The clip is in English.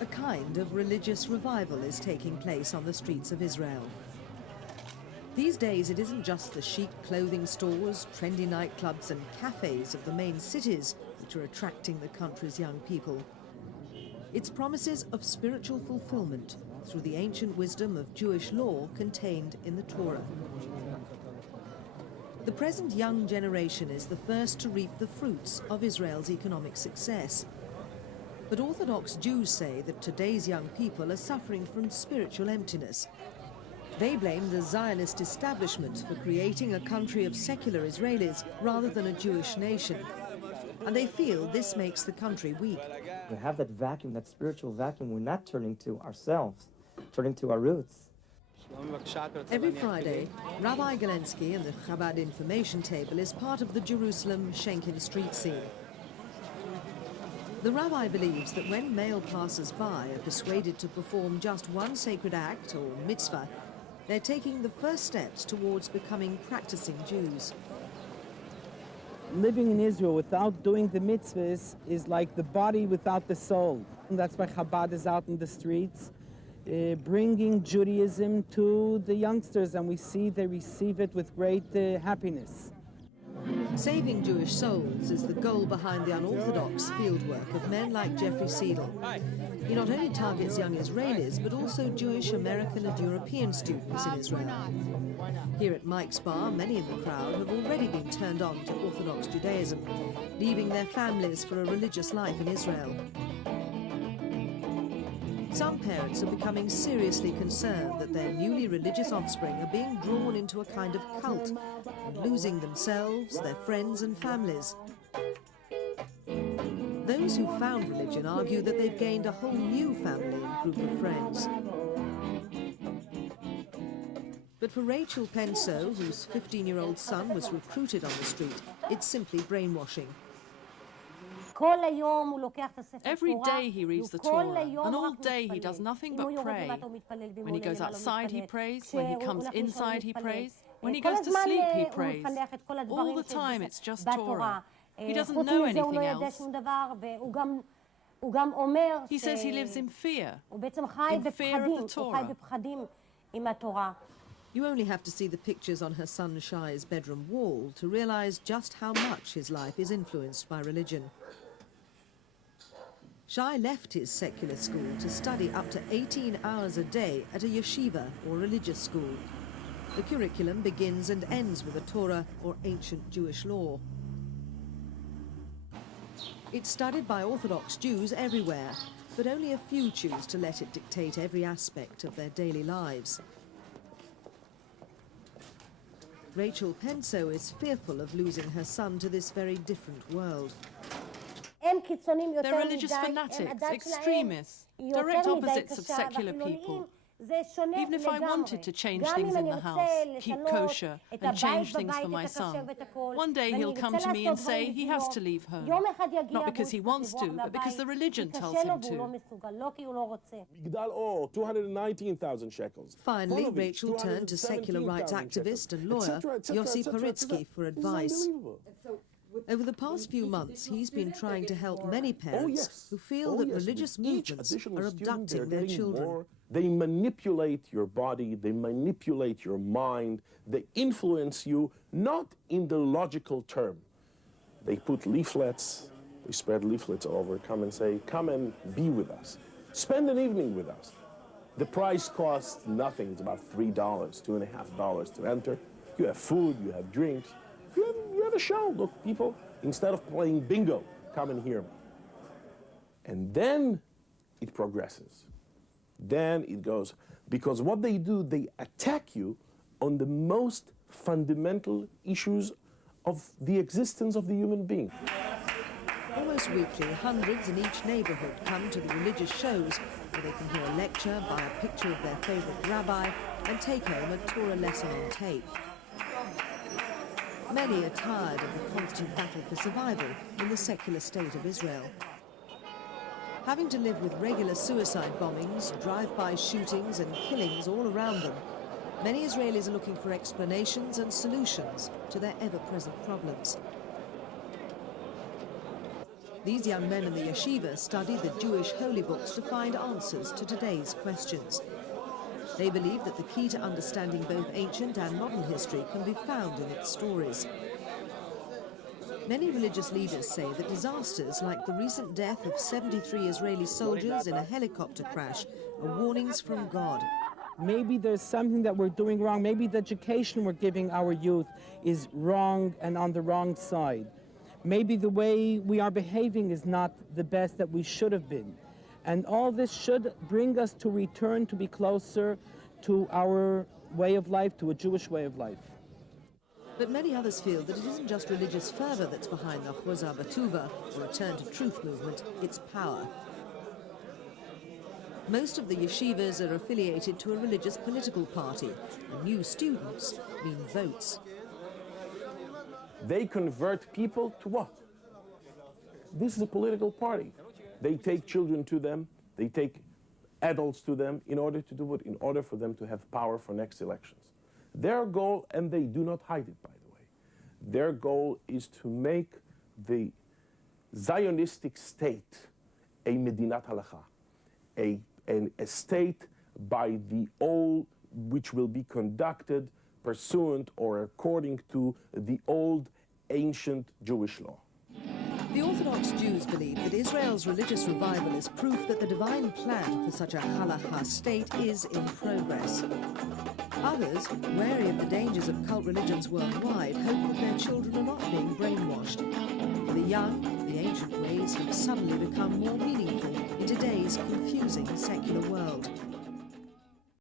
A kind of religious revival is taking place on the streets of Israel. These days, it isn't just the chic clothing stores, trendy nightclubs and cafes of the main cities which are attracting the country's young people. It's promises of spiritual fulfillment through the ancient wisdom of Jewish law contained in the Torah. The present young generation is the first to reap the fruits of Israel's economic success. But Orthodox Jews say that today's young people are suffering from spiritual emptiness. They blame the Zionist establishment for creating a country of secular Israelis rather than a Jewish nation. And they feel this makes the country weak. We have that vacuum, that spiritual vacuum. We're not turning to ourselves, turning to our roots. Every Friday, Rabbi Gelenski and the Chabad information table is part of the Jerusalem Schenken street scene. The rabbi believes that when male passers-by are persuaded to perform just one sacred act or mitzvah, they're taking the first steps towards becoming practicing Jews. Living in Israel without doing the mitzvahs is like the body without the soul. And that's why Chabad is out in the streets, bringing Judaism to the youngsters, and we see they receive it with great happiness. Saving Jewish souls is the goal behind the unorthodox fieldwork of men like Jeffrey Siedel. He not only targets young Israelis, but also Jewish, American and European students in Israel. Here at Mike's Bar, many in the crowd have already been turned on to Orthodox Judaism, leaving their families for a religious life in Israel. Some parents are becoming seriously concerned that their newly religious offspring are being drawn into a kind of cult and losing themselves, their friends and families. Those who found religion argue that they've gained a whole new family and group of friends. But for Rachel Penso, whose 15-year-old son was recruited on the street, it's simply brainwashing. Every day he reads the Torah, and all day he does nothing but pray. When he goes outside, he prays. When he comes inside, he prays. When he goes to sleep, he prays. All the time, it's just Torah. He doesn't know anything else. He says he lives in fear of the Torah. You only have to see the pictures on her son Shai's bedroom wall to realize just how much his life is influenced by religion. Shai left his secular school to study up to 18 hours a day at a yeshiva or religious school. The curriculum begins and ends with a Torah or ancient Jewish law. It's studied by Orthodox Jews everywhere, but only a few choose to let it dictate every aspect of their daily lives. Rachel Penso is fearful of losing her son to this very different world. They're religious fanatics, extremists, direct opposites of secular people. Even if I wanted to change things in the house, keep kosher, and change things for my son, one day he'll come to me and say he has to leave home. Not because he wants to, but because the religion tells him to. 219,000 shekels. Finally, Rachel turned to secular rights activist and lawyer Yossi Paritski for advice. Over the past few months, he's been trying to help many parents who feel that religious movements are abducting their children. They manipulate your body, they manipulate your mind, they influence you, not in the logical term. They put leaflets, they spread leaflets over, come and say, come and be with us. Spend an evening with us. The price costs nothing, it's about $3, $2.50 to enter. You have food, you have drinks. You have a show. Look, people, instead of playing bingo, come and hear me. And then it progresses. Then it goes, because what they do, they attack you on the most fundamental issues of the existence of the human being. Almost weekly, hundreds in each neighborhood come to the religious shows where they can hear a lecture, buy a picture of their favorite rabbi, and take home a Torah lesson on tape. Many are tired of the constant battle for survival in the secular state of Israel. Having to live with regular suicide bombings, drive-by shootings and killings all around them, many Israelis are looking for explanations and solutions to their ever-present problems. These young men in the yeshiva study the Jewish holy books to find answers to today's questions. They believe that the key to understanding both ancient and modern history can be found in its stories. Many religious leaders say that disasters like the recent death of 73 Israeli soldiers in a helicopter crash are warnings from God. Maybe there's something that we're doing wrong. Maybe the education we're giving our youth is wrong and on the wrong side. Maybe the way we are behaving is not the best that we should have been. And all this should bring us to return to be closer to our way of life, to a Jewish way of life. But many others feel that it isn't just religious fervor that's behind the Chozah B'Tuva, or Return to Truth movement, it's power. Most of the yeshivas are affiliated to a religious political party, and new students mean votes. They convert people to what? This is a political party. They take children to them, they take adults to them in order to do what? In order for them to have power for next elections. Their goal, and they do not hide it, by the way, their goal is to make the Zionistic state a Medinat Halacha, a state by the old, which will be conducted pursuant or according to the old ancient Jewish law. The Orthodox Jews believe that Israel's religious revival is proof that the divine plan for such a halacha state is in progress. Others, wary of the dangers of cult religions worldwide, hope that their children are not being brainwashed. For the young, the ancient ways have suddenly become more meaningful in today's confusing secular world.